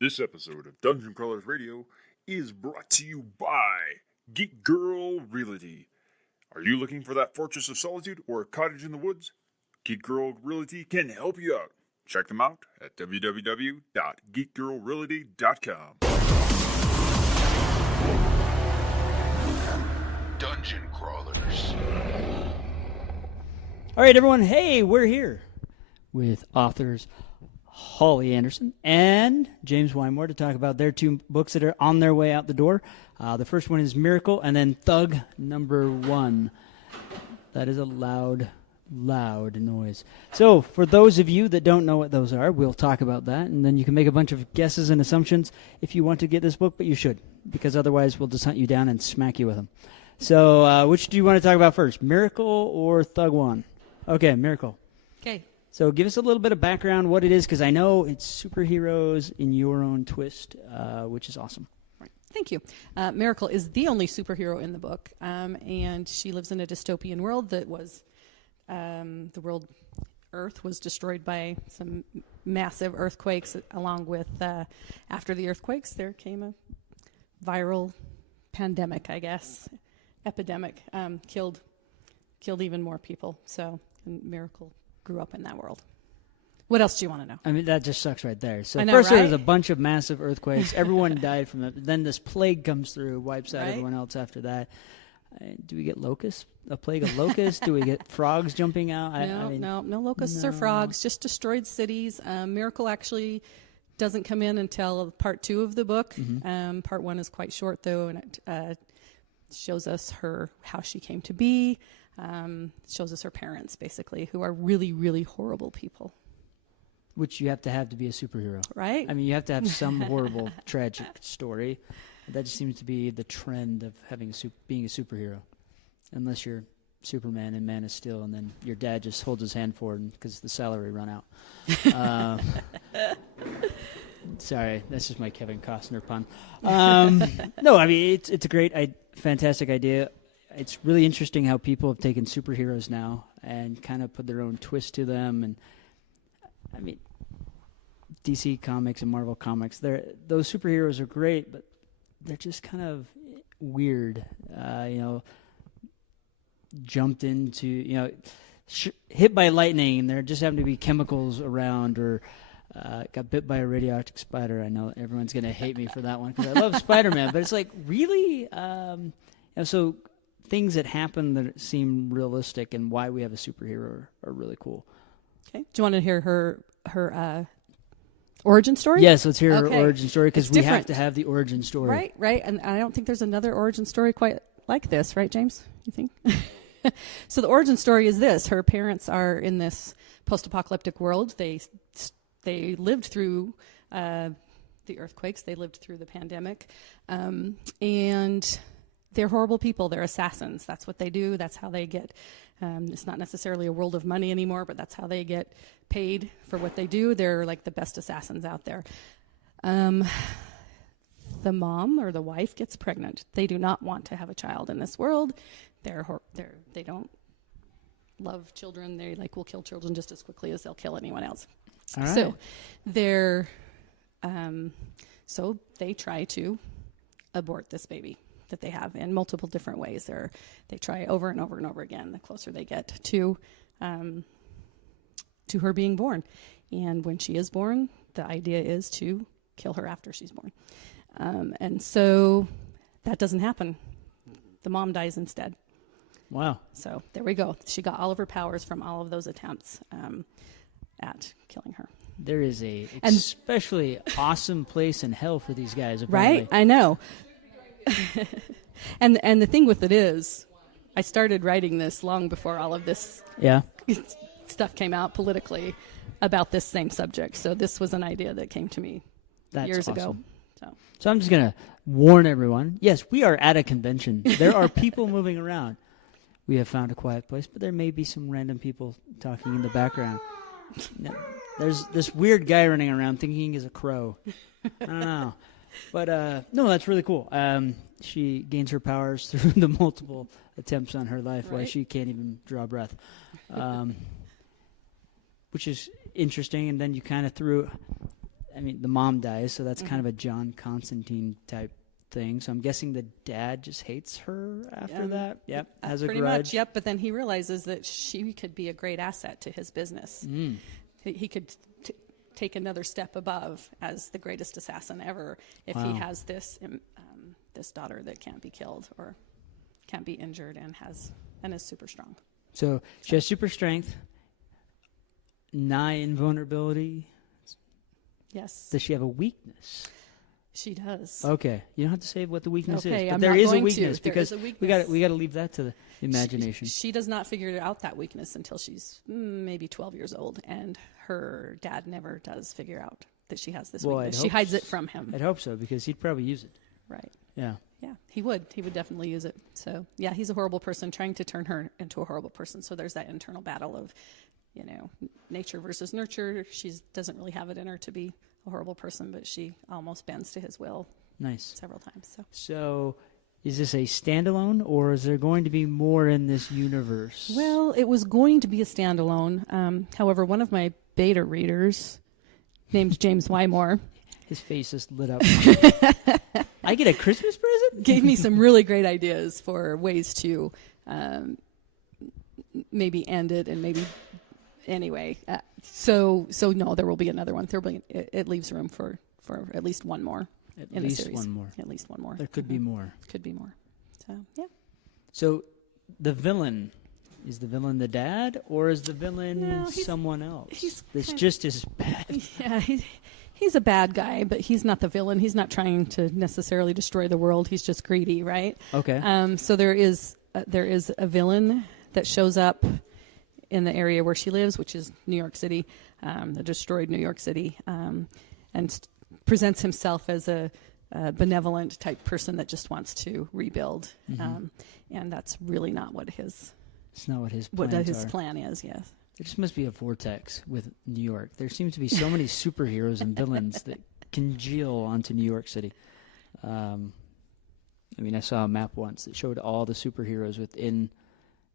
This episode of Dungeon Crawlers Radio is brought to you by Geek Girl Realty. Are you looking for that fortress of solitude or a cottage in the woods? Geek Girl Realty can help you out. Check them out at www.geekgirlrealty.com. Dungeon Crawlers. All right, everyone. Hey, we're here with authors Holli Anderson and James Wymore to talk about their two books that are on their way out the door. The first one is Myrikal and then Thug #1. That is a loud noise. So for those of you that don't know what those are, we'll talk about that, and then you can make a bunch of guesses and assumptions if you want to get this book, but you should, because otherwise we'll just hunt you down and smack you with them. So which do you want to talk about first, Myrikal or Thug 1? Okay, Myrikal. Okay. So give us a little bit of background, what it is, because I know it's superheroes in your own twist, which is awesome. Right. Thank you. Myrikal is the only superhero in the book, and she lives in a dystopian world that was, the world Earth was destroyed by some massive earthquakes, along with, after the earthquakes, there came a viral pandemic, I guess, epidemic, killed even more people. So, and Myrikal grew up in that world. What else do you want to know? I mean, that just sucks right there. So I know, first there right? was a bunch of massive earthquakes. Everyone died from it. Then this plague comes through, wipes out Right? everyone else after that. Do we get locusts? A plague of locusts? Do we get frogs jumping out? No locusts or frogs, just destroyed cities. Myrikal actually doesn't come in until part 2 of the book. Mm-hmm. Part 1 is quite short, though, and it shows us how she came to be. Shows us her parents, basically, who are really, really horrible people. Which you have to be a superhero. Right? I mean, you have to have some horrible, tragic story. That just seems to be the trend of being a superhero. Unless you're Superman and Man of Steel, and then your dad just holds his hand forward because the salary run out. Sorry, that's just my Kevin Costner pun. No, I mean, it's a great, fantastic idea. It's really interesting how people have taken superheroes now and kind of put their own twist to them. And I mean, DC Comics and Marvel Comics, those superheroes are great, but they're just kind of weird. Jumped into, hit by lightning, and there just happen to be chemicals around, or got bit by a radioactive spider. I know everyone's going to hate me for that one because I love Spider-Man, but it's like, really? So things that happen that seem realistic and why we have a superhero are really cool. Okay. Do you want to hear her origin story? Yes, let's hear Okay. her origin story, because we have different. to have the origin story. Right. And I don't think there's another origin story quite like this, right, James? You think? So the origin story is this. Her parents are in this post-apocalyptic world. They lived through the earthquakes. They lived through the pandemic. And they're horrible people. They're assassins. That's what they do. That's how they get, it's not necessarily a world of money anymore, but that's how they get paid for what they do. They're like the best assassins out there. The mom or the wife gets pregnant. They do not want to have a child in this world. They don't love children. They will kill children just as quickly as they'll kill anyone else. All right. So so they try to abort this baby that they have in multiple different ways. They try over and over and over again, the closer they get to her being born. And when she is born, the idea is to kill her after she's born. And so that doesn't happen. The mom dies instead. Wow. So there we go. She got all of her powers from all of those attempts at killing her. There is a especially awesome place in hell for these guys, apparently. Right? I know. And the thing with it is, I started writing this long before all of this stuff came out politically about this same subject. So this was an idea that came to me years ago. So I'm just going to warn everyone. Yes, we are at a convention. There are people moving around. We have found a quiet place, but there may be some random people talking in the background. No, there's this weird guy running around thinking he's a crow. I don't know. But, no, that's really cool. She gains her powers through the multiple attempts on her life while she can't even draw breath, which is interesting. And then you kind of threw I mean, the mom dies, so that's kind of a John Constantine type thing. So I'm guessing the dad just hates her after that. Yep, has a pretty grudge. much. Yep, but then he realizes that she could be a great asset to his business. He could take another step above as the greatest assassin ever if he has this this daughter that can't be killed or can't be injured and is super strong. So she has super strength, nigh invulnerability. Yes. Does she have a weakness? She does. Okay, you don't have to say what the weakness is, but I'm there not is a going weakness to. There because is a weakness. we got to leave that to the imagination. She does not figure out that weakness until she's maybe 12 years old, and her dad never does figure out that she has this weakness. She hides it from him. I'd hope so because he'd probably use it. Right. Yeah. Yeah, he would. He would definitely use it. So, yeah, he's a horrible person trying to turn her into a horrible person. So there's that internal battle of, nature versus nurture. She doesn't really have it in her to be a horrible person, but she almost bends to his will. Nice. Several times. So is this a standalone, or is there going to be more in this universe? Well, it was going to be a standalone. However, one of my beta readers, named James Wymore, his face is lit up. I get a Christmas present? Gave me some really great ideas for ways to maybe end it and maybe anyway. So no, there will be another one. It leaves room for at least one more in the series. At least one more. There could be more. Could be more. So yeah. So the villain. Is the villain the dad, or is the villain someone else? That's just as bad. Yeah, he's a bad guy, but he's not the villain. He's not trying to necessarily destroy the world. He's just greedy, right? Okay. So there is a villain that shows up in the area where she lives, which is New York City, the destroyed New York City, and presents himself as a benevolent type person that just wants to rebuild. And that's really not what his... It's not what his plan is, yes. There just must be a vortex with New York. There seems to be so many superheroes and villains that congeal onto New York City. I saw a map once that showed all the superheroes within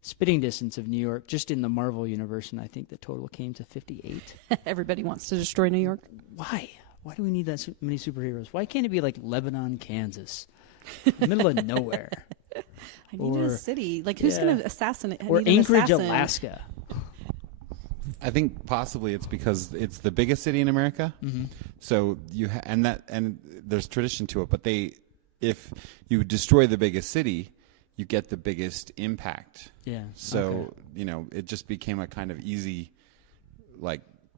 spitting distance of New York, just in the Marvel universe, and I think the total came to 58. Everybody wants to destroy New York. Why? Why do we need that many superheroes? Why can't it be like Lebanon, Kansas? The middle of nowhere. I need a city. Like, who's going to assassinate? Or Anchorage, Alaska. I think possibly it's because it's the biggest city in America. So and there's tradition to it. But if you destroy the biggest city, you get the biggest impact. Yeah. So it just became a kind of easy,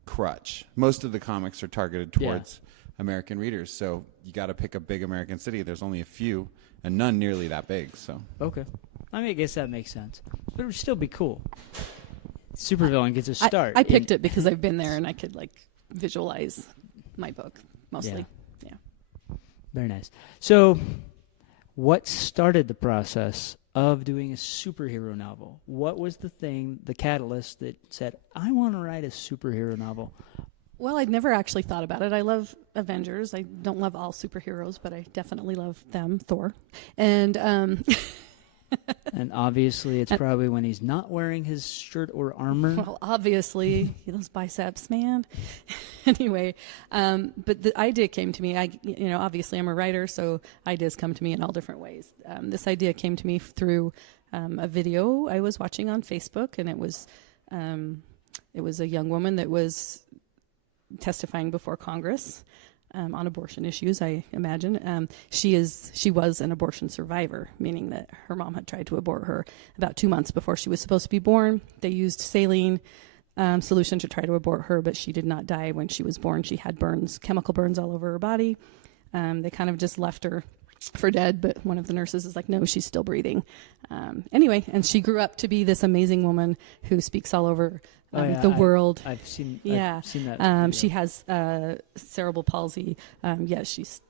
crutch. Most of the comics are targeted towards American readers, so you got to pick a big American city. There's only a few, and none nearly that big. So okay, I guess that makes sense, but it would still be cool. Supervillain gets a start. I picked it because I've been there and I could visualize my book mostly. Yeah. Very nice. So, what started the process of doing a superhero novel? What was the catalyst that said, I want to write a superhero novel? Well, I'd never actually thought about it. I love Avengers. I don't love all superheroes, but I definitely love them, Thor. And and obviously it's probably when he's not wearing his shirt or armor. Well, obviously, those biceps, man. Anyway, but the idea came to me. Obviously I'm a writer, so ideas come to me in all different ways. This idea came to me through a video I was watching on Facebook, and it was a young woman that was testifying before Congress on abortion issues, I imagine. She was an abortion survivor, meaning that her mom had tried to abort her about 2 months before she was supposed to be born. They used saline solution to try to abort her, but she did not die when she was born. She had chemical burns all over her body. They kind of just left her for dead, but one of the nurses is like, no, she's still breathing. Anyway, and she grew up to be this amazing woman who speaks all over the world. I've seen that. She has cerebral palsy. She's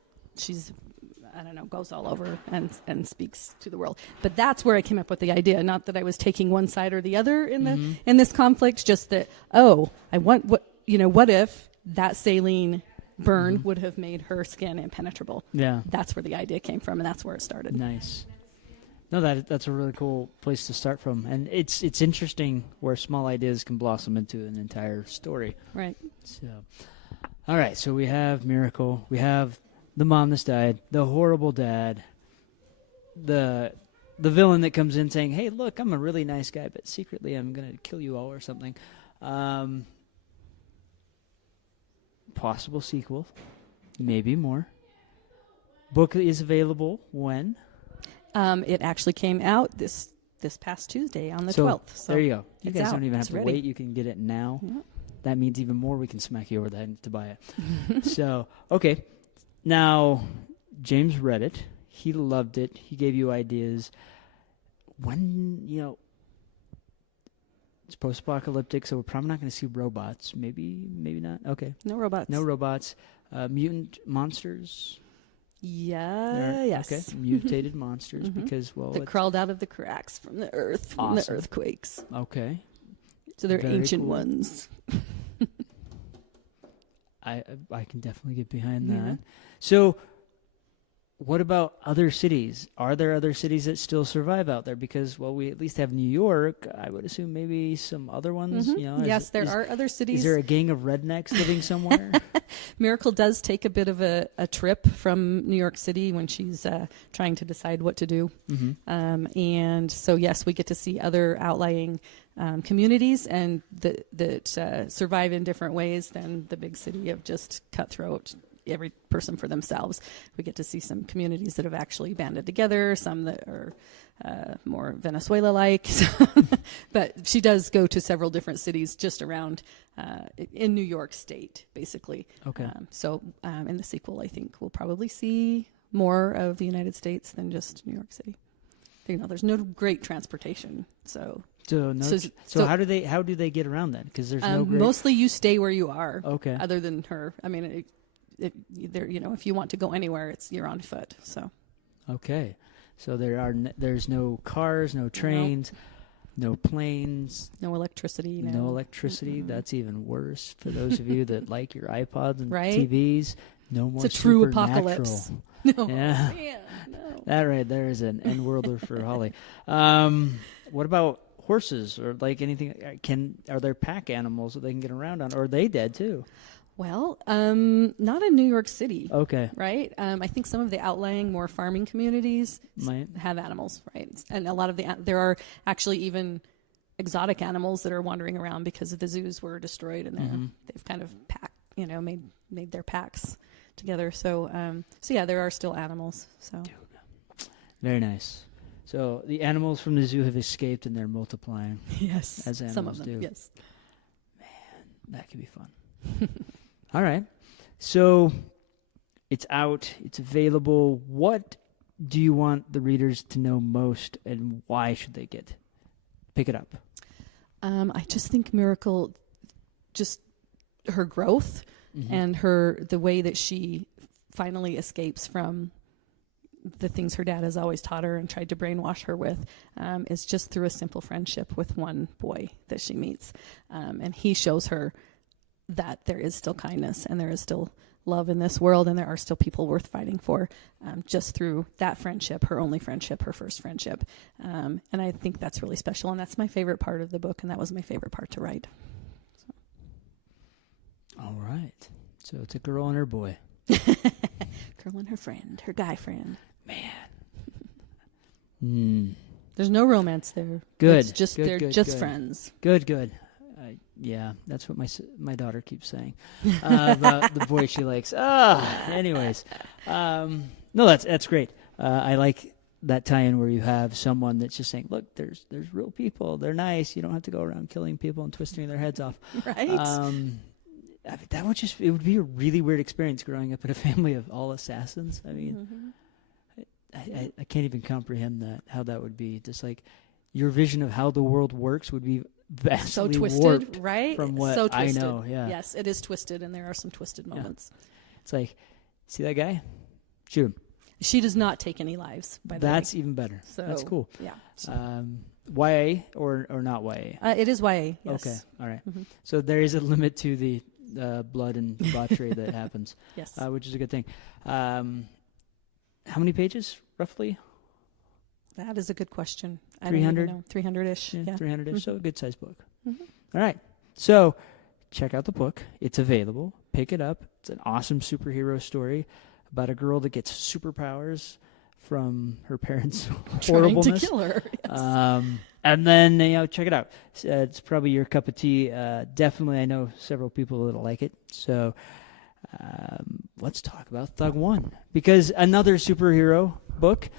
I don't know, goes all over and speaks to the world. But that's where I came up with the idea. Not that I was taking one side or the other in this conflict. Just that what if that saline burn would have made her skin impenetrable? Yeah, that's where the idea came from, and that's where it started. Nice. No, that's a really cool place to start from, and it's interesting where small ideas can blossom into an entire story. Right. So, All right, so we have Miracle. We have the mom that's died, the horrible dad, the villain that comes in saying, "Hey, look, I'm a really nice guy, but secretly I'm going to kill you all or something." Possible sequel, maybe more. Book is available when? It actually came out this past Tuesday on the 12th. So there you go. You it's guys out. don't even have It's to ready. wait. You can get it now. Yep. That means even more we can smack you over the head to buy it. So, okay. Now, James read it. He loved it. He gave you ideas. When, it's post-apocalyptic, so we're probably not going to see robots. Maybe not. Okay. No robots. No robots. Mutant monsters. Yeah. Yes. Okay. Mutated monsters because, well, That crawled out of the cracks from the earth, from the Awesome. earthquakes. Okay. So they're Very ancient cool. ones. I can definitely get behind Yeah. that. So, what about other cities? Are there other cities that still survive out there? Because, well, we at least have New York. I would assume maybe some other ones. Yes, there are other cities. Is there a gang of rednecks living somewhere? Miracle does take a bit of a trip from New York City when she's trying to decide what to do. And so, yes, we get to see other outlying communities and that survive in different ways than the big city of just cutthroat, every person for themselves. We get to see some communities that have actually banded together, some that are more Venezuela-like. But she does go to several different cities just around in New York State, basically. Okay. So in the sequel, I think we'll probably see more of the United States than just New York City. There's no great transportation, so how do they get around then? Because there's no great... mostly you stay where you are. Okay. Other than her, I mean, if you want to go anywhere, you're on foot. So. Okay, so there's no cars, no trains, no planes, no electricity. No electricity. That's even worse for those of you that like your iPods and Right? TVs. No more. It's a true supernatural. apocalypse. No. Yeah. Man, no. That right there is an end worlder for Holly. What about horses or like anything? Are there pack animals that they can get around on, or are they dead too? Well, not in New York City. Okay. Right? I think some of the outlying, more farming communities Might. have animals, right? And a lot of there are actually even exotic animals that are wandering around because the zoos were destroyed and they've kind of made their packs together. So yeah, there are still animals. So Very nice. So the animals from the zoo have escaped and they're multiplying. yes, As animals some of them. do. Yes. That could be fun. All right. So it's out. It's available. What do you want the readers to know most, and why should they pick it up? I just think Miracle, just her growth and the way that she finally escapes from the things her dad has always taught her and tried to brainwash her with, is just through a simple friendship with one boy that she meets. And he shows her that there is still kindness and there is still love in this world and there are still people worth fighting for, just through that friendship, her only friendship, her first friendship. And I think that's really special, and that's my favorite part of the book, and that was my favorite part to write. All right. So it's a girl and her boy. Girl and her friend, her guy friend. Man. There's no romance there. Good. It's just they're Good. friends. Good. Yeah, that's what my daughter keeps saying about the boy she likes. Anyways, no, that's great. I like that tie-in where you have someone that's just saying, "Look, there's real people. They're nice. You don't have to go around killing people and twisting their heads off." Right. That would be a really weird experience growing up in a family of all assassins. I mean, I can't even comprehend how that would be. Just like your vision of how the world works would be vastly so twisted, warped right? from what so twisted. I know. Yeah. Yes, it is twisted, and there are some twisted moments. It's like, see that guy? Shoot him. She does not take any lives, by the way. That's even better. So, that's cool. Yeah. YA or not YA? It is YA, yes. Okay, all right. So there is a limit to the blood and debauchery that happens. Yes. Which is a good thing. How many pages, roughly? That is a good question. 300? 300-ish. Yeah. 300-ish, so a good-sized book. All right. So check out the book. It's available. pick it up. It's an awesome superhero story about a girl that gets superpowers from her parents' Trying to horribleness. kill her. Yes. And then, check it out. It's probably your cup of tea. Definitely, I know several people that like it. So let's talk about Thug 1. Because another superhero book,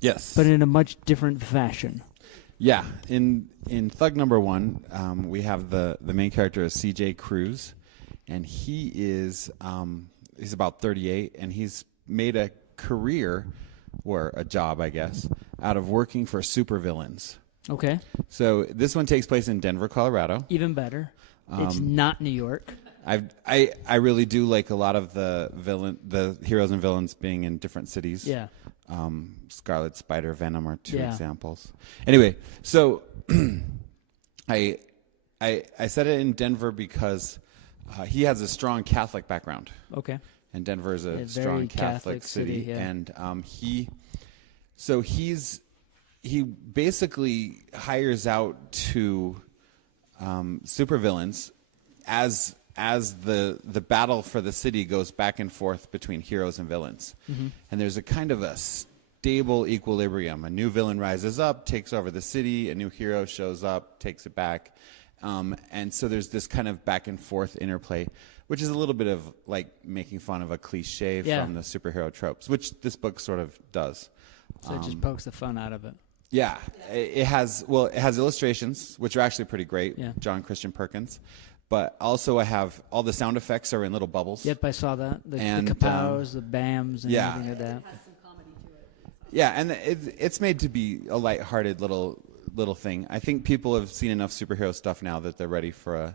Yes. but in a much different fashion. Yeah, in Thug number 1, we have the main character is C.J. Cruz, and he is he's about 38, and he's made a career, or a job, I guess, out of working for supervillains. Okay. So this one takes place in Denver, Colorado. Even better. It's not New York. I really do like a lot of the heroes and villains being in different cities. Yeah. Scarlet Spider, Venom are two Yeah. examples. Anyway, so I said it in Denver because he has a strong Catholic background, Okay. and Denver is a very strong Catholic Catholic city, yeah. and he basically hires out to supervillains as the battle for the city goes back and forth between heroes and villains. Mm-hmm. And there's a kind of a stable equilibrium. A new villain rises up, takes over the city, a new hero shows up, takes it back. And so there's this kind of back and forth interplay, which is a little bit of like making fun of a cliche Yeah. from the superhero tropes, which this book sort of does. So it just pokes the fun out of it. Yeah, it has illustrations, which are actually pretty great. Yeah. John Christian Perkins. But also I have all the sound effects are in little bubbles. Yep, I saw that. The And, kapows, the bams, and yeah. everything like that. Yeah, and it's made to be a lighthearted little thing. I think people have seen enough superhero stuff now that they're ready for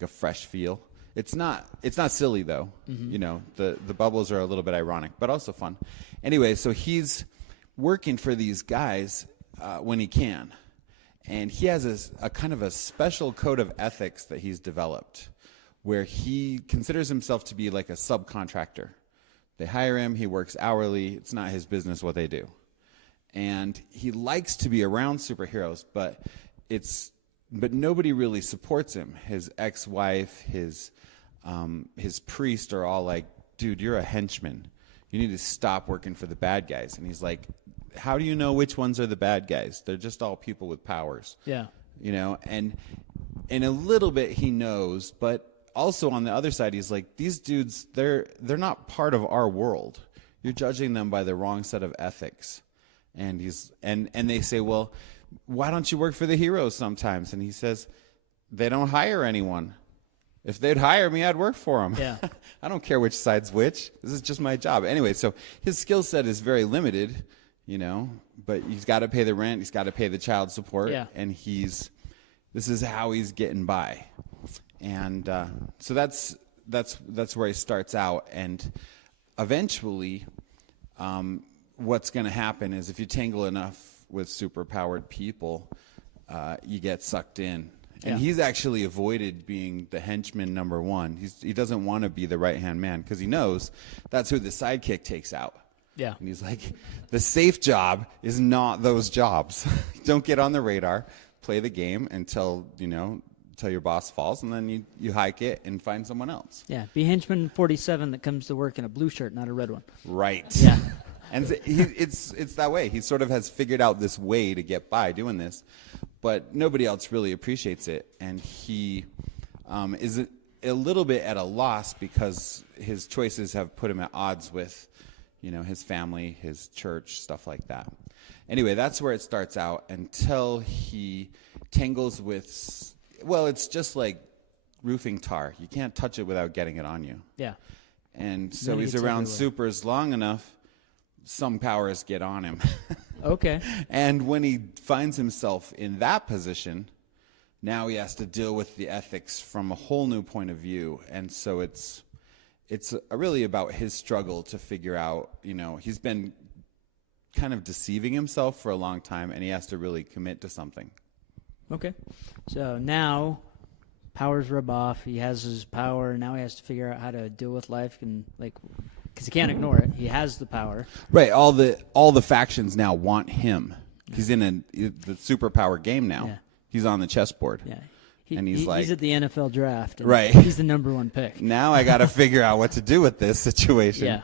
a fresh feel. It's not silly though. Mm-hmm. You know, the bubbles are a little bit ironic, but also fun. Anyway, so he's working for these guys when he can. And he has a kind of a special code of ethics that he's developed where he considers himself to be like a subcontractor. They hire him, he works hourly, it's not his business what they do. And he likes to be around superheroes, but nobody really supports him. His ex-wife, his priest are all like, dude, you're a henchman. You need to stop working for the bad guys. And he's like, how do you know which ones are the bad guys? They're just all people with powers. Yeah. You know, and in a little bit he knows, but also on the other side he's like, these dudes, they're not part of our world. You're judging them by the wrong set of ethics. And they say, well, why don't you work for the heroes sometimes? And he says, they don't hire anyone. If they'd hire me, I'd work for them. Yeah. I don't care which side's which. This is just my job. Anyway, so his skill set is very limited, you know, but he's got to pay the rent. He's got to pay the child support. Yeah. And this is how he's getting by. And so that's where he starts out. And eventually, what's going to happen is if you tangle enough with superpowered people, you get sucked in. And Yeah. he's actually avoided being the henchman number one. He doesn't want to be the right-hand man because he knows that's who the sidekick takes out. Yeah. And he's like, the safe job is not those jobs. Don't get on the radar. Play the game until your boss falls, and then you hike it and find someone else. Yeah. Be henchman 47 that comes to work in a blue shirt, not a red one. Right. Yeah. And it's that way. He sort of has figured out this way to get by doing this, but nobody else really appreciates it. And he is a little bit at a loss because his choices have put him at odds with, his family, his church, stuff like that. Anyway, that's where it starts out until he tangles with, well, it's just like roofing tar. You can't touch it without getting it on you. Yeah. And so Then it he's gets around everywhere. supers long enough, some powers get on him. Okay. And when he finds himself in that position, now he has to deal with the ethics from a whole new point of view. And so it's really about his struggle to figure out, he's been kind of deceiving himself for a long time, and he has to really commit to something. Okay. So now powers rub off. He has his power. Now he has to figure out how to deal with life and because he can't ignore it. He has the power. Right. All the factions now want him. He's in the superpower game now. Yeah. He's on the chessboard. Yeah. and he's like, he's at the NFL draft. And Right. He's the number 1 pick. now I got to figure out what to do with this situation. Yeah.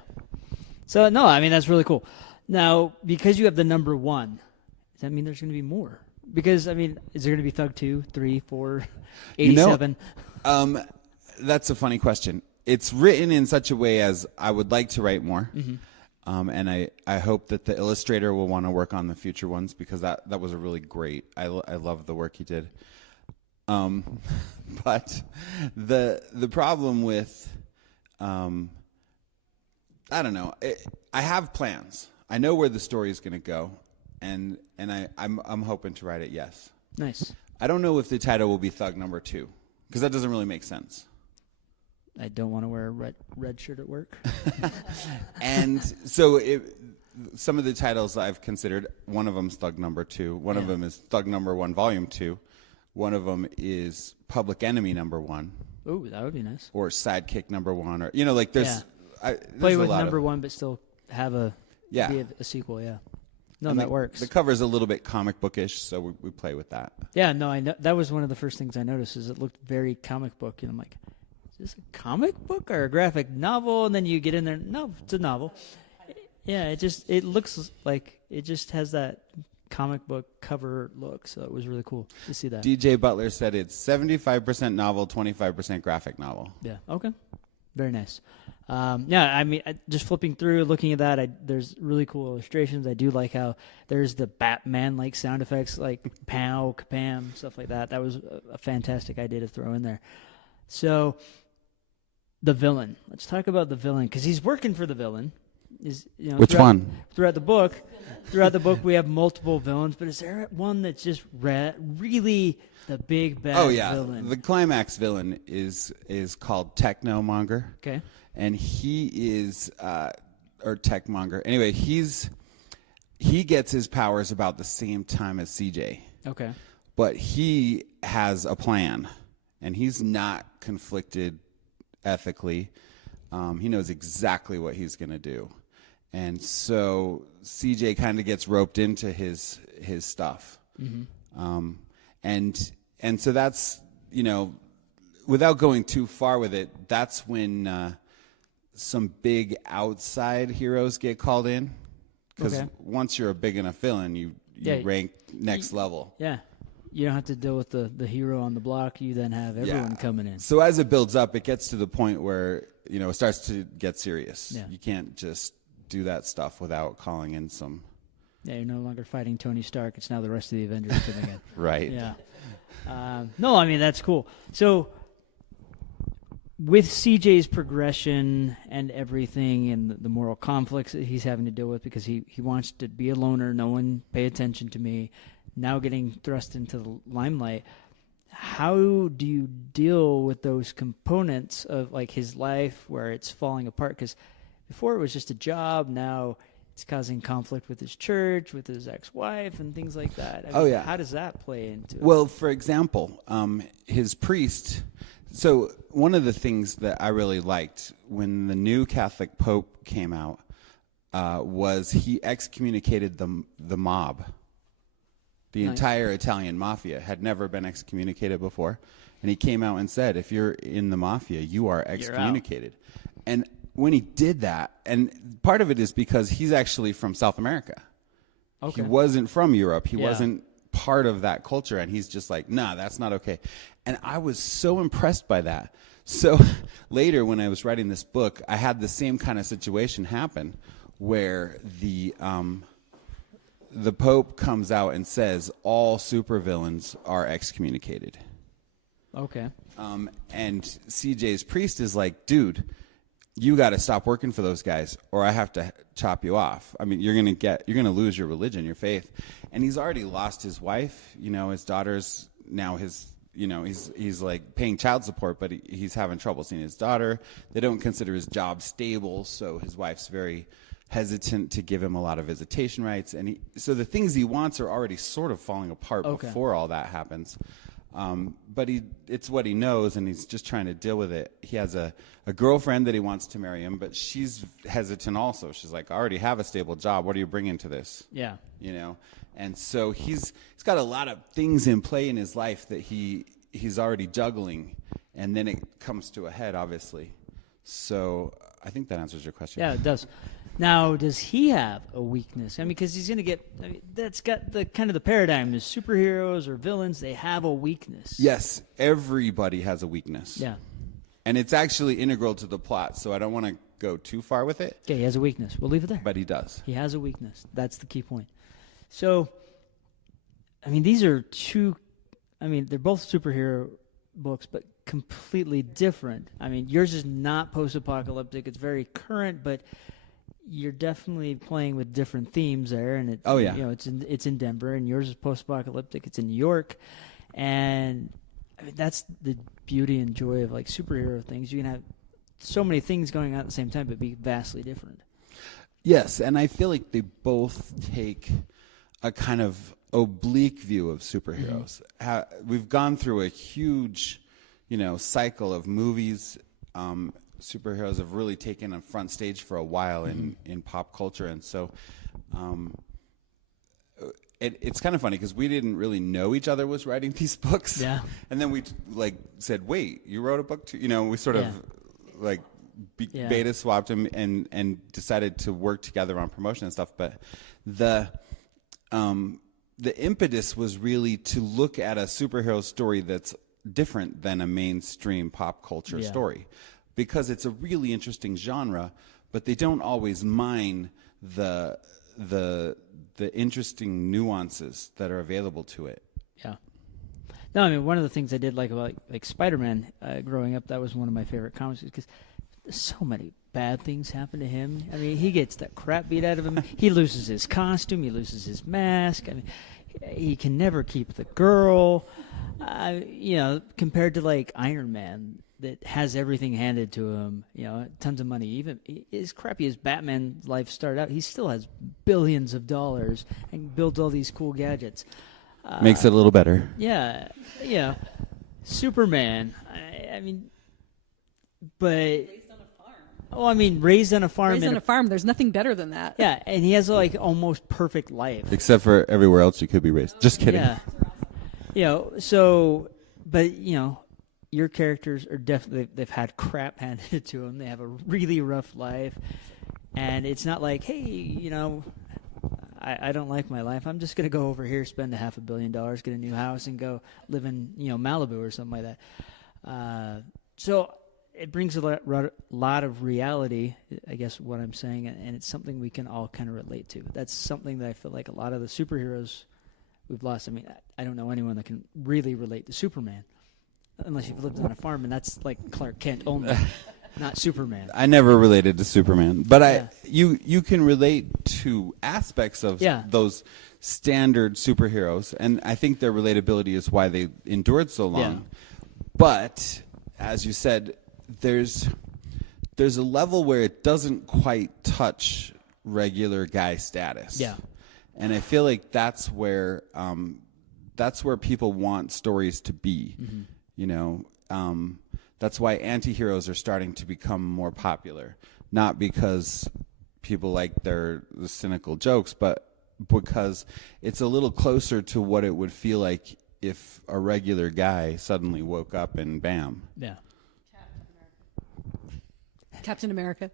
So, no, I mean, that's really cool. Now, because you have the number 1, does that mean there's going to be more? Because, I mean, is there going to be Thug 2, 3, 4, 87? That's a funny question. It's written in such a way as I would like to write more. And I hope that the illustrator will want to work on the future ones because that was a really great. I love the work he did. But the problem with, I don't know. I have plans. I know where the story is going to go, and I'm hoping to write it. Yes. Nice. I don't know if the title will be Thug number 2 because that doesn't really make sense. I don't want to wear a red shirt at work. And so some of the titles I've considered, one of them's Thug number 2. One of them is Thug number 1, volume 2. One of them is Public Enemy number 1. Ooh, that would be nice. Or Sidekick number 1. Or, like there's, there's Play a with lot number 1, but still have a be a sequel, yeah. No, that works. The cover's a little bit comic bookish, so we play with that. Yeah, no, I know. That was one of the first things I noticed is it looked very comic book. And I'm like, is this a comic book or a graphic novel? And then you get in there, no, it's a novel. Yeah, it looks like it just has that comic book cover look. So it was really cool to see that. DJ Butler said it's 75% novel, 25% graphic novel. Yeah, okay. Very nice. Yeah, I mean, just flipping through, looking at that, there's really cool illustrations. I do like how there's the Batman-like sound effects, like pow, kapam, stuff like that. That was a fantastic idea to throw in there. So, the villain. Let's talk about the villain, because he's working for the villain. Which one? Throughout the book, we have multiple villains, but is there one that's just really the big bad villain? The climax villain is called Technomonger. Okay. And he is, or Techmonger. Anyway, he gets his powers about the same time as CJ. Okay. But he has a plan, and he's not conflicted ethically. He knows exactly what he's going to do. And so CJ kind of gets roped into his stuff. Mm-hmm. And so that's, without going too far with it, that's when some big outside heroes get called in. Because once you're a big enough villain, you rank next level. Yeah. You don't have to deal with the hero on the block. You then have everyone coming in. So as it builds up, it gets to the point where, it starts to get serious. Yeah. You can't just do that stuff without calling in some... Yeah, you're no longer fighting Tony Stark. It's now the rest of the Avengers coming in. Right. Yeah. No, I mean, that's cool. So with CJ's progression and everything and the moral conflicts that he's having to deal with because he wants to be a loner, no one pay attention to me, now getting thrust into the limelight, how do you deal with those components of like his life where it's falling apart? Because before it was just a job, now it's causing conflict with his church, with his ex-wife, and things like that. I mean, how does that play into it? Well, for example, his priest... So one of the things that I really liked when the new Catholic Pope came out was he excommunicated the mob. The entire Italian mafia had never been excommunicated before. And he came out and said, if you're in the mafia, you are excommunicated. And when he did that, and part of it is because he's actually from South America. Okay. He wasn't from Europe. He wasn't part of that culture. And he's just like, nah, that's not okay. And I was so impressed by that. So later when I was writing this book, I had the same kind of situation happen where the Pope comes out and says all supervillains are excommunicated. Okay. And CJ's priest is like, dude, you got to stop working for those guys or I have to chop you off. I mean, you're going to lose your religion, your faith. And he's already lost his wife, his daughter's now he's like paying child support, but he's having trouble seeing his daughter. They don't consider his job stable. So his wife's very hesitant to give him a lot of visitation rights. And so the things he wants are already sort of falling apart before all that happens. But it's what he knows, and he's just trying to deal with it. He has a girlfriend that he wants to marry him, but she's hesitant also. She's like, I already have a stable job. What are you bringing to this? Yeah. And so he's got a lot of things in play in his life that he he's already juggling, and then it comes to a head, obviously. So I think that answers your question. Yeah, it does. Now, does he have a weakness? I mean, because he's going to get, I mean, that's got the kind of the paradigm is superheroes or villains, they have a weakness. Yes, everybody has a weakness. Yeah. And it's actually integral to the plot, so I don't want to go too far with it. Okay, he has a weakness. We'll leave it there. But he does. He has a weakness. That's the key point. So, I mean, these are two, I mean, they're both superhero books, but completely different. I mean, yours is not post-apocalyptic. It's very current, but you're definitely playing with different themes there. And it's, you know, it's in Denver, and yours is post-apocalyptic. It's in New York, and I mean, that's the beauty and joy of like superhero things. You can have so many things going on at the same time, but be vastly different. Yes, and I feel like they both take a kind of oblique view of superheroes. We've gone through a huge, you know, cycle of movies. Superheroes have really taken a front stage for a while in pop culture, and so it's kind of funny because we didn't really know each other was writing these books. Yeah. And then we like said, "Wait, you wrote a book too?" You know, we sort of like beta swapped him and decided to work together on promotion and stuff. But the impetus was really to look at a superhero story that's different than a mainstream pop culture story, because it's a really interesting genre, but they don't always mine the interesting nuances that are available to it. Yeah. No, I mean, one of the things I did like about like Spider-Man growing up, that was one of my favorite comics, because so many bad things happen to him. I mean, he gets that crap beat out of him. He loses his costume. He loses his mask. I mean, he can never keep the girl. You know, compared to like Iron Man, that has everything handed to him, you know, tons of money. Even as crappy as Batman life started out, he still has billions of dollars and builds all these cool gadgets. Makes it a little better. Yeah, yeah. Superman, I mean, but raised on a farm. Oh, I mean, raised on a farm. Raised on a farm. There's nothing better than that. Yeah, and he has like almost perfect life. Except for everywhere else you could be raised. Just kidding. Yeah. You know, so, but you know, your characters are definitely, they've had crap handed to them. They have a really rough life. And it's not like, hey, you know, I don't like my life. I'm just going to go over here, spend $500 million, get a new house, and go live in, you know, Malibu or something like that. So it brings a lot of reality, I guess what I'm saying, and it's something we can all kind of relate to. That's something that I feel like a lot of the superheroes we've lost. I mean, I don't know anyone that can really relate to Superman. Unless you've lived on a farm, and that's like Clark Kent only, not Superman. I never related to Superman, but you can relate to aspects of those standard superheroes, and I think their relatability is why they endured so long. Yeah. But as you said, there's a level where it doesn't quite touch regular guy status. Yeah, and I feel like that's where people want stories to be. Mm-hmm. You know, that's why anti-heroes are starting to become more popular. Not because people like the cynical jokes, but because it's a little closer to what it would feel like if a regular guy suddenly woke up and bam. Yeah. Captain America.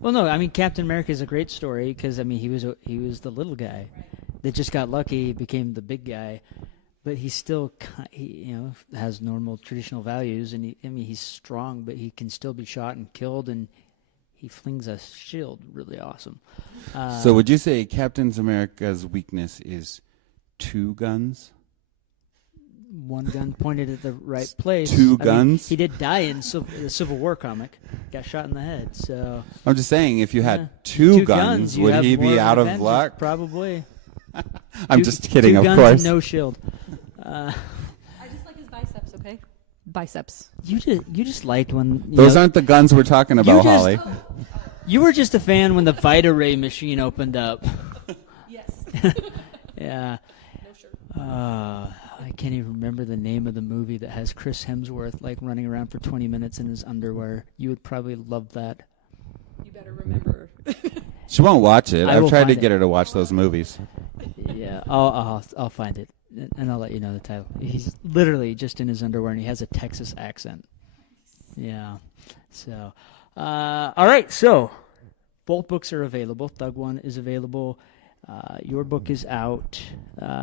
Well, no, I mean, Captain America is a great story because, I mean, he was the little guy that just got lucky, became the big guy. But he still, you know, has normal traditional values, and he's strong, but he can still be shot and killed, and he flings a shield really awesome. So would you say Captain America's weakness is 2 guns? 1 gun pointed at the right place. 2 guns? He did die in the Civil War comic. Got shot in the head. So I'm just saying, if you had 2 guns, would he be out of luck? Probably. I'm just kidding, of course. 2 guns and no shield. I just like his biceps, okay? Biceps. You just liked when... Those aren't the guns we're talking about, Holly. You were just a fan when the Vita Ray machine opened up. Yes. Yeah. No shirt. I can't even remember the name of the movie that has Chris Hemsworth like running around for 20 minutes in his underwear. You would probably love that. You better remember. She won't watch it. I've tried to get her to watch those movies. Yeah, I'll find it. and I'll let you know the title. He's literally just in his underwear, and he has a Texas accent. Yeah. So, all right. So, both books are available. Thug One is available. Your book is out,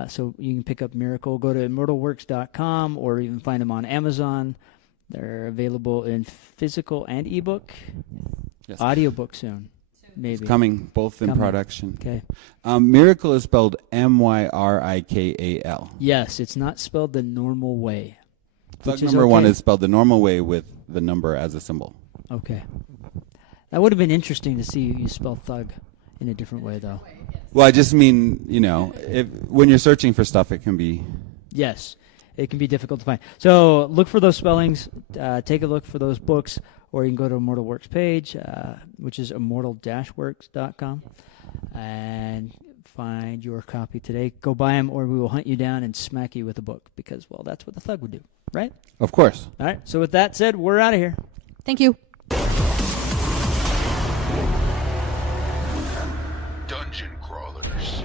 so you can pick up Miracle. Go to immortalworks.com or even find them on Amazon. They're available in physical and ebook. Yes. Audiobook soon, maybe. It's coming, both in Coming. production. Okay. Miracle is spelled Myrikal. Yes, it's not spelled the normal way. Thug which is number one okay. is spelled the normal way with the number as a symbol. Okay. That would have been interesting to see you spell thug in a different way, though. Well, I just mean, when you're searching for stuff, it can be. Yes, it can be difficult to find. So look for those spellings. Take a look for those books, or you can go to Immortal Works page, which is immortal-works.com, and find your copy today. Go buy them, or we will hunt you down and smack you with a book, because, well, that's what the thug would do, right? Of course. All right, so with that said, we're out of here. Thank you. Dungeon crawlers.